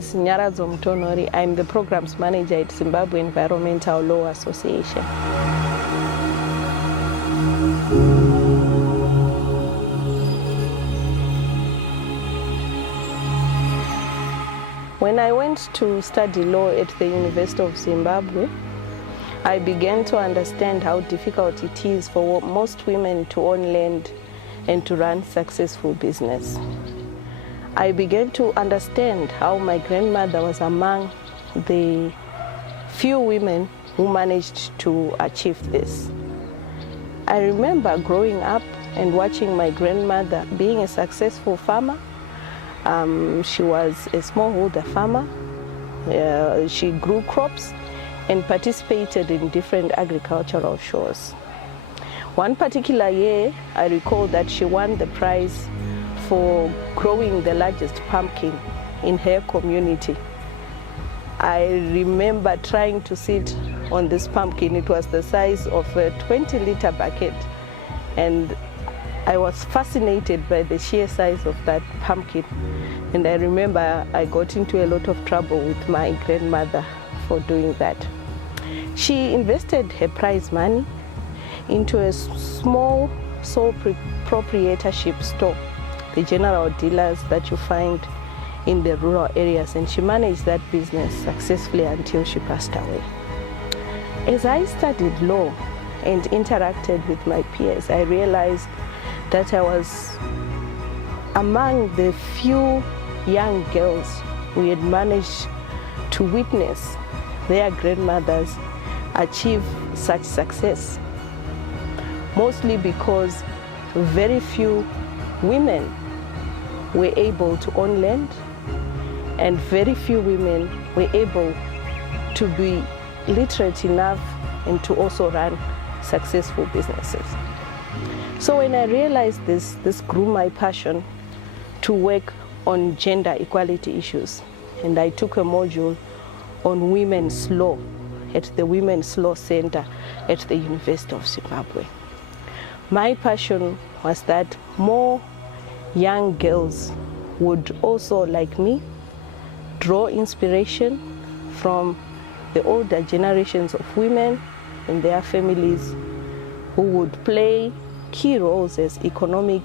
is Nyaradzo Mutonhori. I'm the Programs Manager at Zimbabwe Environmental Law Association. When I went to study law at the University of Zimbabwe, I began to understand how difficult it is for most women to own land and to run successful business. I began to understand how my grandmother was among the few women who managed to achieve this. I remember growing up and watching my grandmother being a successful farmer. She was a smallholder farmer. She grew crops and participated in different agricultural shows. One particular year, I recall that she won the prize for growing the largest pumpkin in her community. I remember trying to sit on this pumpkin. It was the size of a 20-liter bucket, and I was fascinated by the sheer size of that pumpkin. And I remember I got into a lot of trouble with my grandmother for doing that. She invested her prize money into a small sole proprietorship store, the general dealers that you find in the rural areas, and she managed that business successfully until she passed away. As I studied law and interacted with my peers, I realized that I was among the few young girls who had managed to witness their grandmothers achieve such success, mostly because very few women were able to own land, and very few women were able to be literate enough and to also run successful businesses. So when I realized this grew my passion to work on gender equality issues, and I took a module on women's law at the Women's Law Center at the University of Zimbabwe. My passion was that more young girls would also, like me, draw inspiration from the older generations of women and their families who would play key roles as economic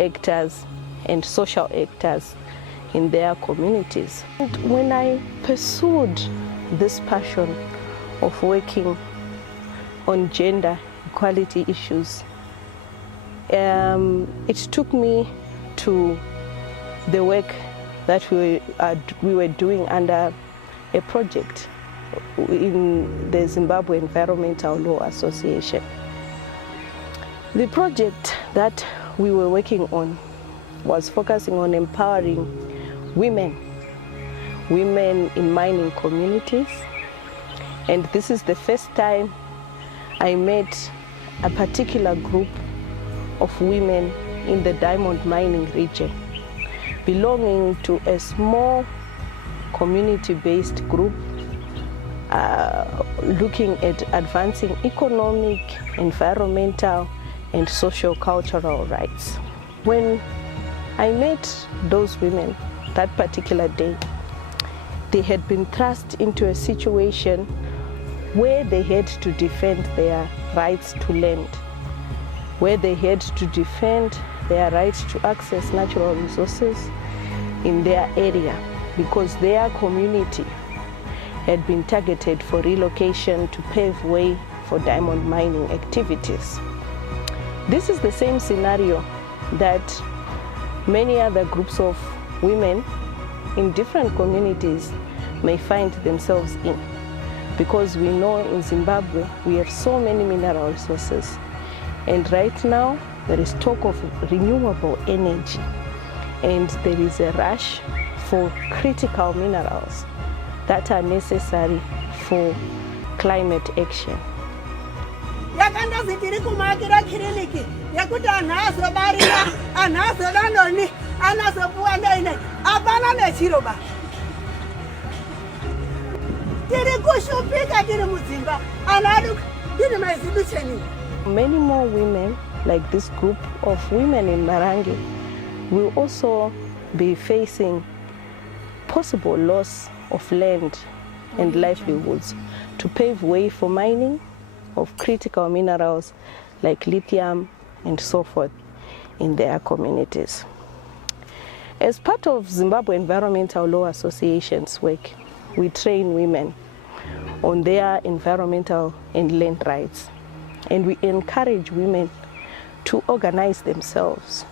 actors and social actors in their communities. And when I pursued this passion of working on gender equality issues, it took me to the work that we were doing under a project in the Zimbabwe Environmental Law Association. The project that we were working on was focusing on empowering women in mining communities. And this is the first time I met a particular group of women in the diamond mining region, belonging to a small community-based group looking at advancing economic, environmental, and socio-cultural rights. When I met those women that particular day, they had been thrust into a situation where they had to defend their rights to land, where they had to defend their right to access natural resources in their area, because their community had been targeted for relocation to pave way for diamond mining activities. This is the same scenario that many other groups of women in different communities may find themselves in, because we know in Zimbabwe we have so many mineral resources, and right now there is talk of renewable energy, and there is a rush for critical minerals that are necessary for climate action. Many more women, like this group of women in Marangi, will also be facing possible loss of land and livelihoods to pave way for mining of critical minerals like lithium and so forth in their communities. As part of Zimbabwe Environmental Law Association's work, we train women on their environmental and land rights, and we encourage women to organize themselves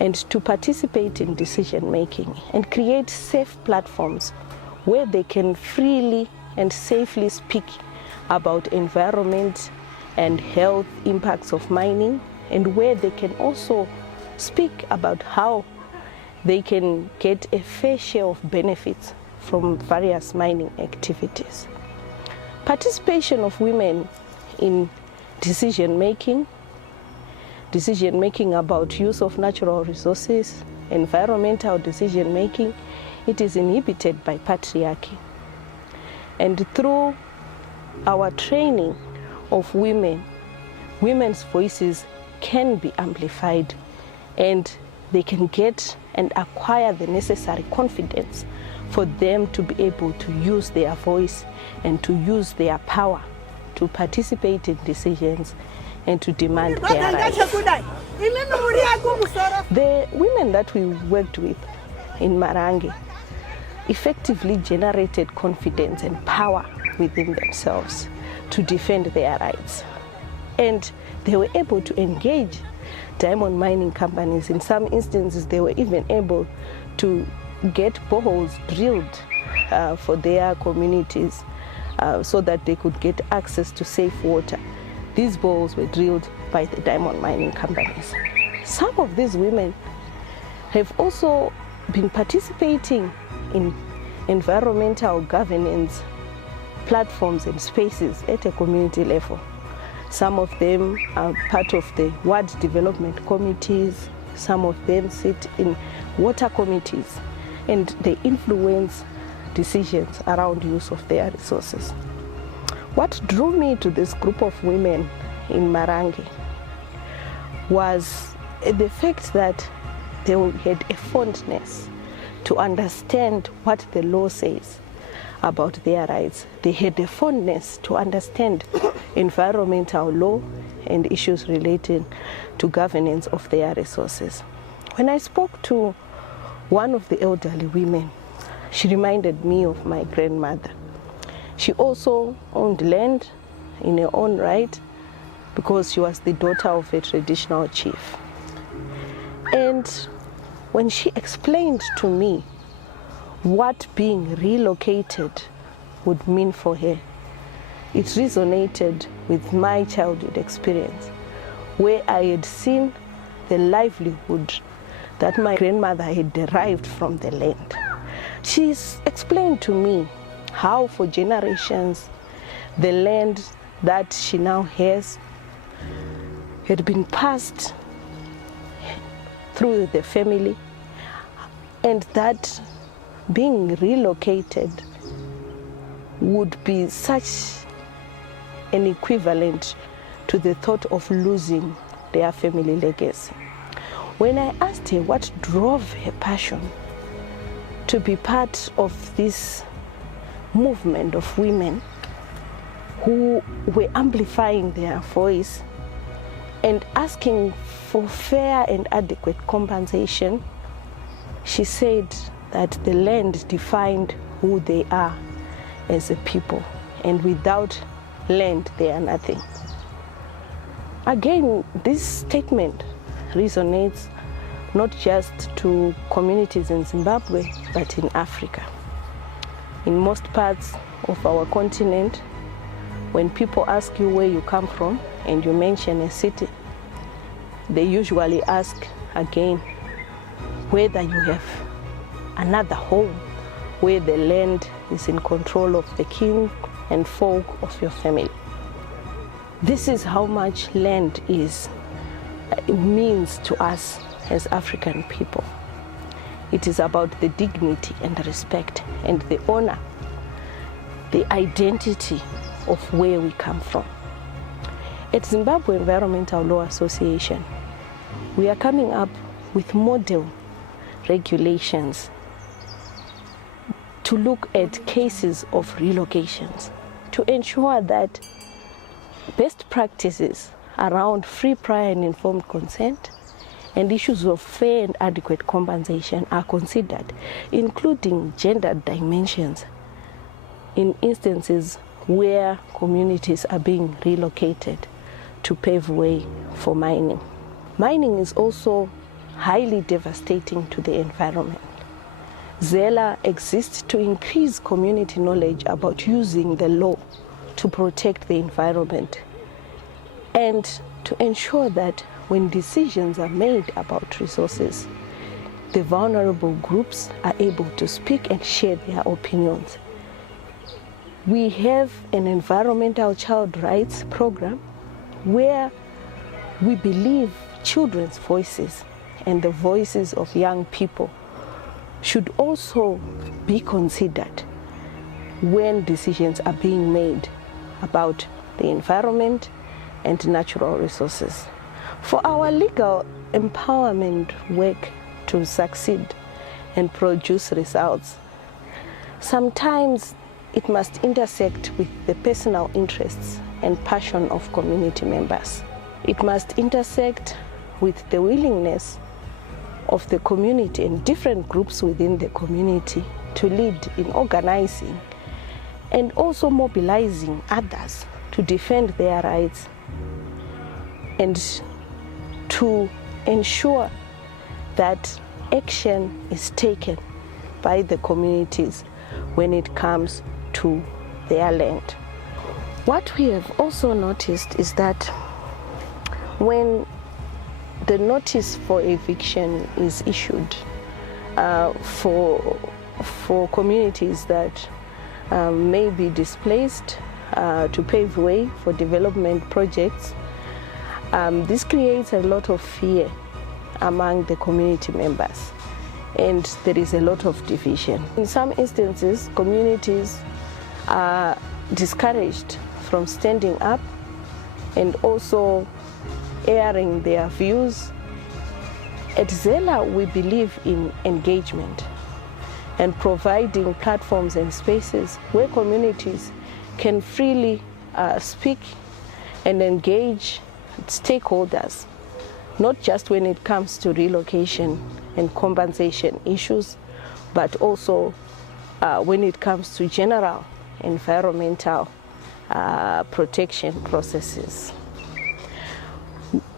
and to participate in decision making and create safe platforms where they can freely and safely speak about environment and health impacts of mining, and where they can also speak about how they can get a fair share of benefits from various mining activities. Participation of women in decision making about use of natural resources, environmental decision making, it is inhibited by patriarchy. And through our training of women, women's voices can be amplified, and they can get and acquire the necessary confidence for them to be able to use their voice and to use their power to participate in decisions and to demand their rights. The women that we worked with in Marange effectively generated confidence and power within themselves to defend their rights. And they were able to engage diamond mining companies. In some instances, they were even able to get boreholes drilled for their communities so that they could get access to safe water. These boreholes were drilled by the diamond mining companies. Some of these women have also been participating in environmental governance platforms and spaces at a community level. Some of them are part of the ward development committees, some of them sit in water committees, and they influence decisions around use of their resources. What drew me to this group of women in Marange was the fact that they had a fondness to understand what the law says about their rights. They had a fondness to understand environmental law and issues related to governance of their resources. When I spoke to one of the elderly women, she reminded me of my grandmother. She also owned land in her own right because she was the daughter of a traditional chief. And when she explained to me what being relocated would mean for her, it resonated with my childhood experience, where I had seen the livelihood that my grandmother had derived from the land. She's explained to me how for generations the land that she now has had been passed through the family, and that being relocated would be such an equivalent to the thought of losing their family legacy. When I asked her what drove her passion to be part of this movement of women who were amplifying their voice and asking for fair and adequate compensation, she said that the land defined who they are as a people, and without land they are nothing. Again, this statement resonates not just to communities in Zimbabwe, but in Africa. In most parts of our continent, when people ask you where you come from and you mention a city, they usually ask again whether you have another home where the land is in control of the king and folk of your family. This is how much land means to us as African people. It is about the dignity and respect and the honor, the identity of where we come from. At Zimbabwe Environmental Law Association, we are coming up with model regulations to look at cases of relocations to ensure that best practices around free, prior and informed consent and issues of fair and adequate compensation are considered, including gender dimensions in instances where communities are being relocated to pave way for mining. Mining is also highly devastating to the environment. ZELA exists to increase community knowledge about using the law to protect the environment and to ensure that when decisions are made about resources, the vulnerable groups are able to speak and share their opinions. We have an environmental child rights program where we believe children's voices and the voices of young people should also be considered when decisions are being made about the environment and natural resources. For our legal empowerment work to succeed and produce results, sometimes it must intersect with the personal interests and passion of community members. It must intersect with the willingness of the community and different groups within the community to lead in organizing and also mobilizing others to defend their rights and to ensure that action is taken by the communities when it comes to their land. What we have also noticed is that when the notice for eviction is issued for communities that may be displaced to pave way for development projects, this creates a lot of fear among the community members, and there is a lot of division. In some instances, communities are discouraged from standing up and also airing their views. At ZELA, we believe in engagement and providing platforms and spaces where communities can freely speak and engage stakeholders, not just when it comes to relocation and compensation issues, but also when it comes to general environmental protection processes.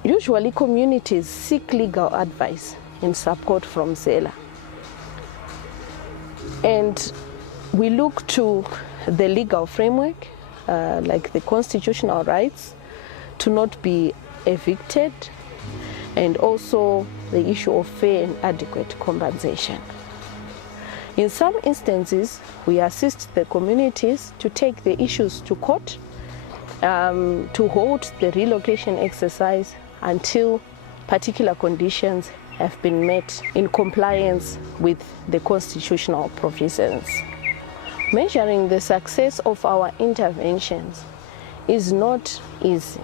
Usually communities seek legal advice and support from ZELA, and we look to the legal framework like the constitutional rights to not be evicted, and also the issue of fair and adequate compensation. In some instances, we assist the communities to take the issues to court, to hold the relocation exercise until particular conditions have been met in compliance with the constitutional provisions. Measuring the success of our interventions is not easy.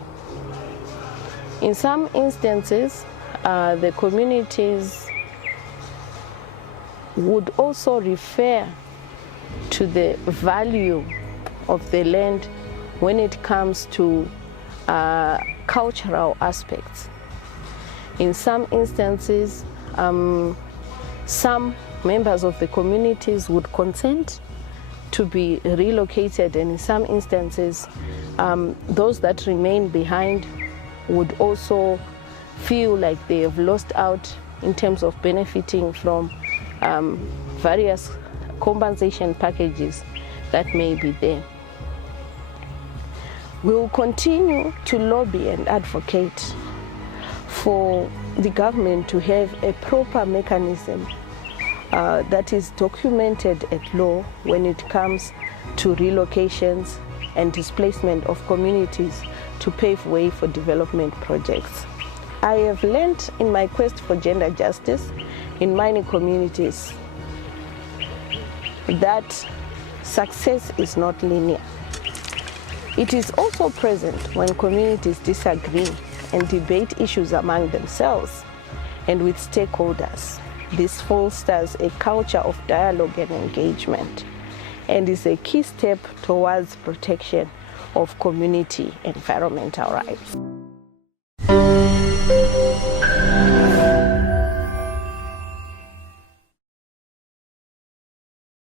In some instances, the communities would also refer to the value of the land when it comes to cultural aspects. In some instances, some members of the communities would consent to be relocated, and in some instances, those that remain behind would also feel like they have lost out in terms of benefiting from various compensation packages that may be there. We will continue to lobby and advocate for the government to have a proper mechanism that is documented at law when it comes to relocations and displacement of communities to pave way for development projects. I have learned in my quest for gender justice in mining communities that success is not linear. It is also present when communities disagree and debate issues among themselves and with stakeholders. This fosters a culture of dialogue and engagement. and is a key step towards protection of community environmental rights.